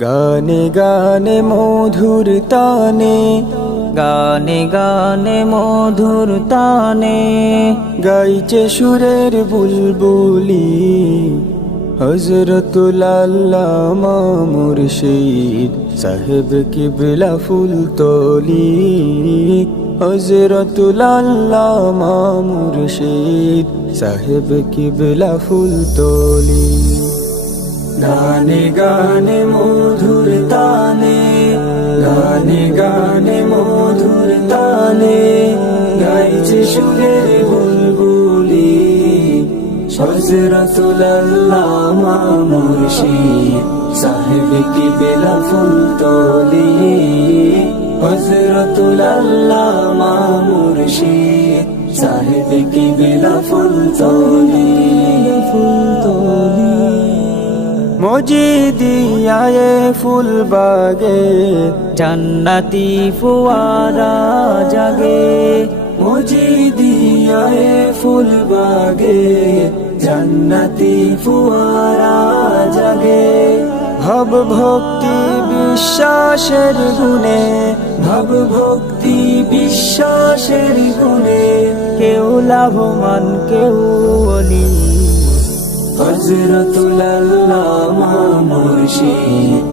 গানে গানে মধুর তানে, গানে গানে মধুর তানে, গাইছে সুরের বুলবুলি হযরতুল আল্লামা মুর্শিদ সাহেব কিবলা ফুলতলি। হযরতুল আল্লামা মুর্শিদ সাহেব কিবলা ফুলতলি। গানে গানে মধুর তানে, গানে গানে মধুর তানে, গাইছে সুরের বুলবুলি হযরতুল আল্লামা মুর্শিদ সাহেব কিবলা ফুলতলি। হযরতুল আল্লামা মুর্শিদ সাহেব কিবলা ফুলতলি। মজিদিয়ায়ে ফুল বাগে, জান্নাতি ফুয়ারা জাগে। মজিদিয়ায়ে ফুল বাগে, জান্নাতি ফুয়ারা জাগে। ভাব ভক্তি বিশ্বাসের গুণে, ভাব ভক্তি বিশ্বাসের গুণে, কেউ লাভবান কেউ অলি। হযরতুল আল্লামা মুর্শিদ